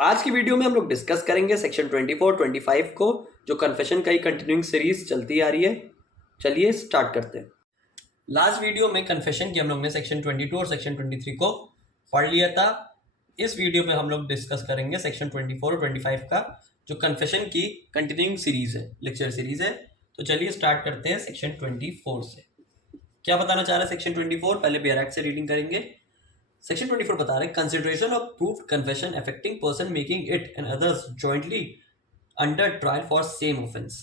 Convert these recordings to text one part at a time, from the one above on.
आज की वीडियो में हम लोग डिस्कस करेंगे सेक्शन 24, 25 को, जो कन्फेशन का ही कंटिन्यूइंग सीरीज चलती आ रही है। चलिए स्टार्ट करते हैं। लास्ट वीडियो में कन्फेशन की हम लोग ने सेक्शन 22 और सेक्शन 23 को पढ़ लिया था। इस वीडियो में हम लोग डिस्कस करेंगे सेक्शन 24 और 25 का, जो कन्फेशन की कंटिन्यूइंग सीरीज है, लेक्चर सीरीज है। तो चलिए स्टार्ट करते हैं सेक्शन 24 से। क्या बताना चाह रहा है सेक्शन 24? पहले बेयर एक्ट से रीडिंग करेंगे। सेक्शन 24 बता रहे हैं, consideration of proofed confession affecting person making it and others jointly under trial for same offence.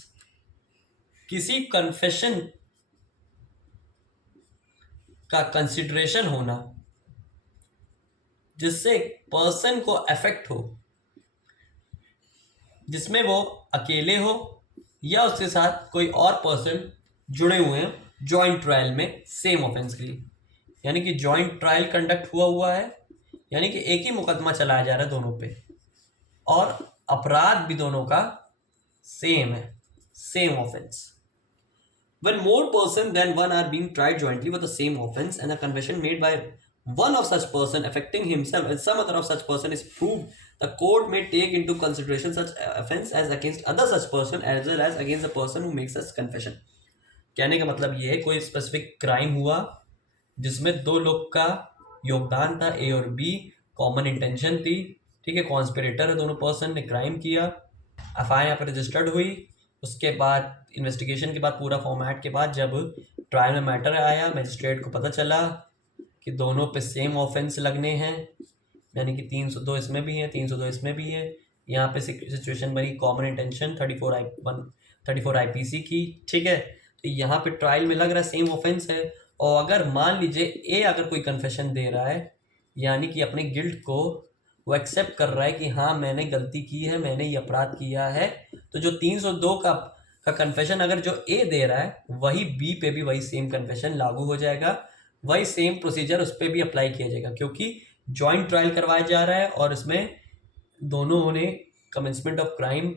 किसी कन्फेशन का कंसिडरेशन होना जिससे पर्सन को अफेक्ट हो, जिसमें वो अकेले हो या उसके साथ कोई और पर्सन जुड़े हुए हैं जॉइंट ट्रायल में सेम ऑफेंस के लिए। यानी कि जॉइंट ट्रायल कंडक्ट हुआ है, यानी कि एक ही मुकदमा चलाया जा रहा है दोनों पे, और अपराध भी दोनों का सेम है, same offence. When more person than one are being tried jointly for the same offense and a confession made by one of such person affecting himself and some other of such person is proved, the court may take into consideration such offense as against other such person as well as against the person who makes such confession. कहने का मतलब ये है, कोई specific crime हुआ जिसमें दो लोग का योगदान था, ए और बी, कॉमन इंटेंशन थी, ठीक है, कॉन्स्पिरेटर है, दोनों पर्सन ने क्राइम किया, एफआईआर यहाँ पर रजिस्टर्ड हुई। उसके बाद इन्वेस्टिगेशन के बाद, पूरा फॉर्मेट के बाद, जब ट्रायल में मैटर आया, मजिस्ट्रेट को पता चला कि दोनों पे सेम ऑफेंस लगने हैं, यानी कि 302 इसमें भी है, 302 इसमें भी है। यहाँ पे सिचुएशन बनी कॉमन इंटेंशन 34 आईपीसी की, ठीक है। तो यहाँ पे ट्रायल में लग रहा है सेम ऑफेंस है। और अगर मान लीजिए ए अगर कोई कन्फेशन दे रहा है, यानी कि अपने गिल्ट को वो एक्सेप्ट कर रहा है कि हाँ मैंने गलती की है, मैंने ये अपराध किया है, तो जो 302 का कन्फेशन अगर जो ए दे रहा है, वही बी पे भी वही सेम कन्फेशन लागू हो जाएगा, वही सेम प्रोसीजर उस पर भी अप्लाई किया जाएगा, क्योंकि जॉइंट ट्रायल करवाया जा रहा है और इसमें दोनों ने commencement of crime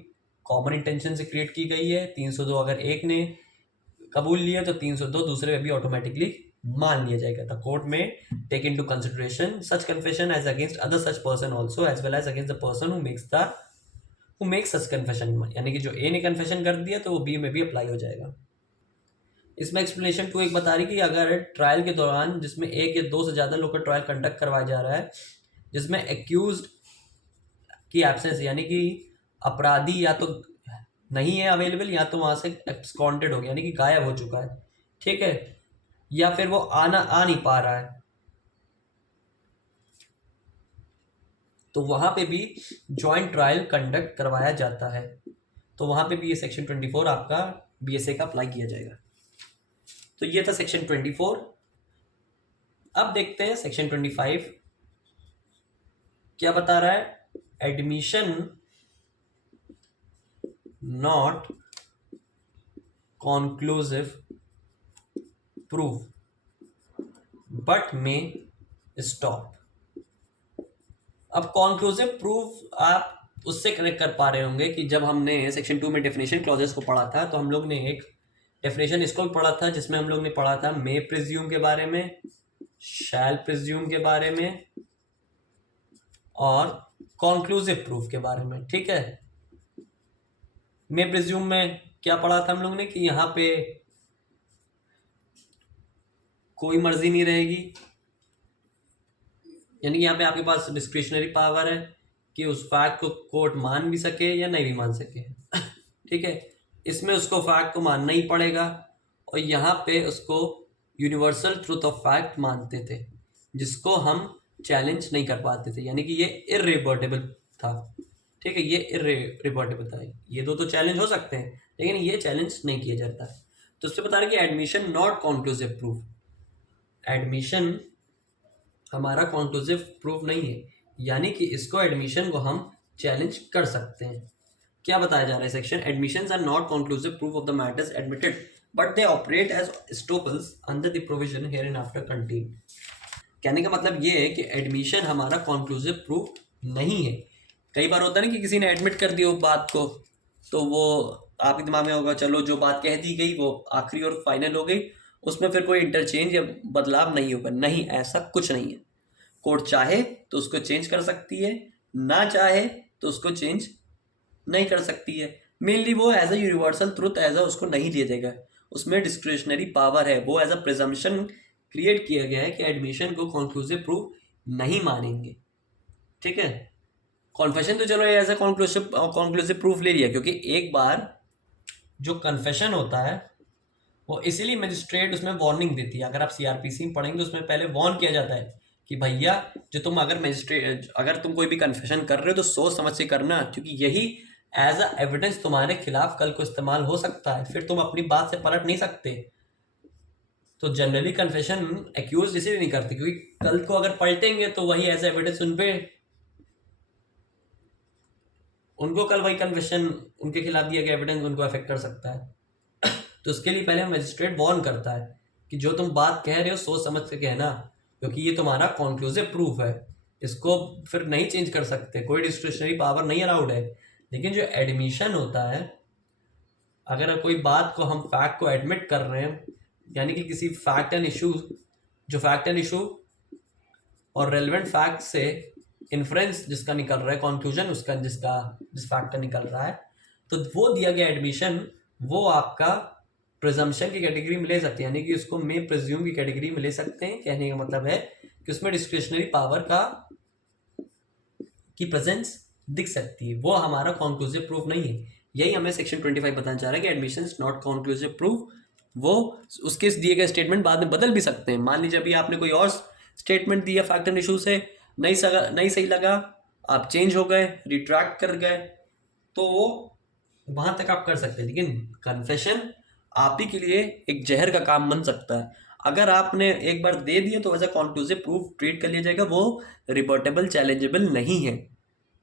common intention से क्रिएट की गई है। 302 अगर एक ने कबूल लिया तो 302 दूसरे में भी ऑटोमेटिकली मान लिया जाएगा। द कोर्ट में take into consideration such confession as against other such person also as well as against the person who makes such confession. यानी कि जो ए ने कन्फेशन कर दिया तो वो बी में भी अप्लाई हो जाएगा। इसमें एक्सप्लेनेशन 2 एक बता रही कि अगर ट्रायल के दौरान जिसमें एक या दो से ज़्यादा लोग का ट्रायल कंडक्ट करवाया जा रहा है, जिसमें एक्यूज्ड की एब्सेंस, यानी कि अपराधी या तो नहीं है अवेलेबल, या तो वहाँ से एब्सकॉन्डेड हो गया, यानी कि गायब हो चुका है, ठीक है, या फिर वो आ नहीं पा रहा है, तो वहाँ पे भी जॉइंट ट्रायल कंडक्ट करवाया जाता है। तो वहाँ पे भी ये सेक्शन 24 आपका बीएसए का अप्लाई किया जाएगा। तो ये था सेक्शन 24। अब देखते हैं सेक्शन 25 क्या बता रहा है। Admission not conclusive proof but में स्टॉप। अब कॉन्क्लूसिव प्रूफ आप उससे कनेक्ट कर पा रहे होंगे कि जब हमने सेक्शन 2 में डेफिनेशन क्लॉजेस को पढ़ा था, तो हम लोग ने एक डेफिनेशन इसको भी पढ़ा था, जिसमें हम लोग ने पढ़ा था मे प्रिज्यूम के बारे में, शैल प्रिज्यूम के बारे में और कॉन्क्लूसिव प्रूफ के बारे में, ठीक है। मे प्रिज्यूम में क्या पढ़ा था हम लोग ने कि यहाँ पे कोई मर्जी नहीं रहेगी, यानी कि यहाँ पे आपके पास डिस्क्रिशनरी पावर है कि उस फैक्ट को कोर्ट मान भी सके या नहीं भी मान सके, ठीक है। इसमें उसको फैक्ट को मानना ही पड़ेगा, और यहाँ पे उसको यूनिवर्सल ट्रूथ ऑफ फैक्ट मानते थे, जिसको हम चैलेंज नहीं कर पाते थे, यानी कि ये इररिवर्टेबल था, ठीक है, ये इररिवर्टेबल था। ये दो तो चैलेंज हो सकते हैं, लेकिन ये चैलेंज नहीं किया जाता। तो उससे बता रहे कि admission not conclusive proof, admission हमारा कॉन्क्लूसिव प्रूफ नहीं है, यानी कि इसको एडमिशन को हम चैलेंज कर सकते हैं। क्या बताया जा रहा है section, admissions are not conclusive proof of the matters admitted but they operate as estoppels under the provision hereinafter contained. कहने का मतलब ये है कि एडमिशन हमारा कॉन्क्लूसिव प्रूफ नहीं है। कई बार होता है ना कि किसी ने एडमिट कर दिया बात को, तो वो आपके दिमाग में होगा चलो जो बात कह दी गई वो आखिरी और फाइनल हो गई, उसमें फिर कोई इंटरचेंज या बदलाव नहीं होगा। नहीं, ऐसा कुछ नहीं है। कोर्ट चाहे तो उसको चेंज कर सकती है, ना चाहे तो उसको चेंज नहीं कर सकती है। मेनली वो as a universal truth as a उसको नहीं दिया जाएगा, उसमें डिस्क्रिशनरी पावर है, वो एज अ प्रिजम्पशन क्रिएट किया गया है कि एडमिशन को कंक्लूसिव प्रूफ नहीं मानेंगे। ठीक है, कॉन्फेशन तो चलो एज अ कंक्लूसिव प्रूफ ले लिया, क्योंकि एक बार जो कन्फेशन होता है वो इसीलिए मजिस्ट्रेट उसमें वार्निंग देती है। अगर आप सीआरपीसी में पढ़ेंगे तो उसमें पहले वार्न किया जाता है कि भैया जो तुम अगर तुम कोई भी कन्फेशन कर रहे हो तो सोच समझ के करना, क्योंकि यही एज अ एविडेंस तुम्हारे खिलाफ कल को इस्तेमाल हो सकता है, फिर तुम अपनी बात से पलट नहीं सकते। तो जनरली कन्फेशन एक्यूज इसीलिए नहीं करते क्योंकि कल को अगर पलटेंगे तो वही एज एविडेंस उनको कल वही कन्फेशन, उनके खिलाफ दिया गया एविडेंस उनको अफेक्ट कर सकता है। तो उसके लिए पहले मजिस्ट्रेट वार्न करता है कि जो तुम बात कह रहे हो सोच समझ के कहना, क्योंकि ये तुम्हारा कॉन्क्लूसिव प्रूफ है, इसको फिर नहीं चेंज कर सकते, कोई डिस्क्रिशनरी पावर नहीं अलाउड है। लेकिन जो एडमिशन होता है, अगर कोई बात को हम फैक्ट को एडमिट कर रहे हैं, यानी कि किसी फैक्ट एंड इशू, जो फैक्ट एंड इशू और रेलिवेंट फैक्ट से इन्फ्रेंस जिसका निकल रहा है, कंक्लूजन उसका जिस फैक्ट का निकल रहा है, तो वो दिया गया एडमिशन वो आपका प्रिजम्पशन की कैटेगरी में ले सकते हैं, यानी कि उसको मे प्रिज्यूम की कैटेगरी में ले सकते हैं। कहने का मतलब है कि उसमें डिस्क्रिशनरी पावर की प्रेजेंस दिख सकती है, वो हमारा कॉन्क्लूसिव प्रूफ नहीं है। यही हमें सेक्शन 25 बताना चाह रहा है कि एडमिशन नॉट कॉन्क्लूसिव प्रूफ। वो उसके दिए गए स्टेटमेंट बाद में बदल भी सकते हैं। मान लीजिए अभी आपने कोई और स्टेटमेंट दिया फैक्ट एंड इशू से, नहीं सही लगा, आप चेंज हो गए, रिट्रैक्ट कर गए, तो वो वहां तक आप कर सकते हैं। लेकिन कन्फेशन आप ही के लिए एक जहर का काम बन सकता है। अगर आपने एक बार दे दिया तो as a conclusive proof treat कर लिया जाएगा, वो रिबर्टेबल चैलेंजेबल नहीं है,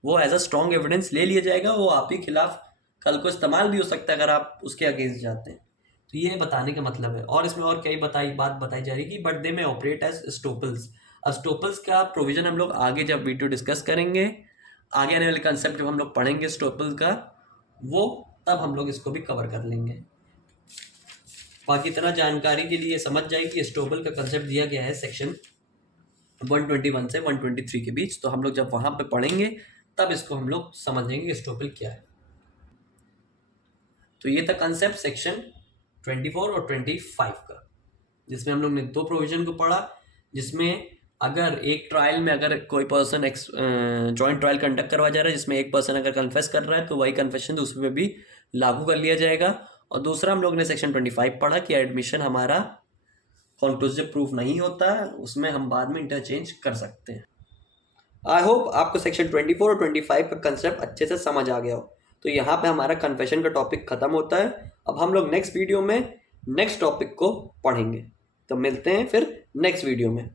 वो एज अ स्ट्रॉन्ग एविडेंस ले लिया जाएगा, वो आप ही खिलाफ कल को इस्तेमाल भी हो सकता है अगर आप उसके अगेंस्ट जाते हैं। तो ये बताने का मतलब है। और इसमें और कई बात बताई जा रही है कि बट दे में ऑपरेट एज स्टोपल्स। अब स्टोपल्स का प्रोविजन हम लोग आगे जब वीडियो डिस्कस करेंगे, आगे आने वाले कंसेप्ट जब हम लोग पढ़ेंगे स्टोपल्स का, वो तब हम लोग इसको भी कवर कर लेंगे। बाकी इतना जानकारी के लिए समझ जाए कि स्टोपल का कंसेप्ट दिया गया है सेक्शन 121 से 123 के बीच, तो हम लोग जब वहां पे पढ़ेंगे तब इसको हम लोग समझेंगे कि स्टोपल क्या है। तो ये था कंसेप्ट सेक्शन 24 और 25 का, जिसमें हम लोग ने दो प्रोविजन को पढ़ा, जिसमें अगर एक ट्रायल में अगर कोई पर्सन जॉइंट ट्रायल कंडक्ट करवा जा रहा है जिसमें एक पर्सन अगर कन्फेस कर रहा है तो वही कन्फेशन दूसरे पे भी लागू कर लिया जाएगा। और दूसरा हम लोग ने सेक्शन 25 पढ़ा कि एडमिशन हमारा कॉन्क्लूसिव प्रूफ नहीं होता, उसमें हम बाद में इंटरचेंज कर सकते हैं। आई होप आपको सेक्शन 24 और 25 का कंसेप्ट अच्छे से समझ आ गया हो। तो यहाँ पे हमारा कन्फेशन का टॉपिक खत्म होता है। अब हम लोग नेक्स्ट वीडियो में नेक्स्ट टॉपिक को पढ़ेंगे, तो मिलते हैं फिर नेक्स्ट वीडियो में।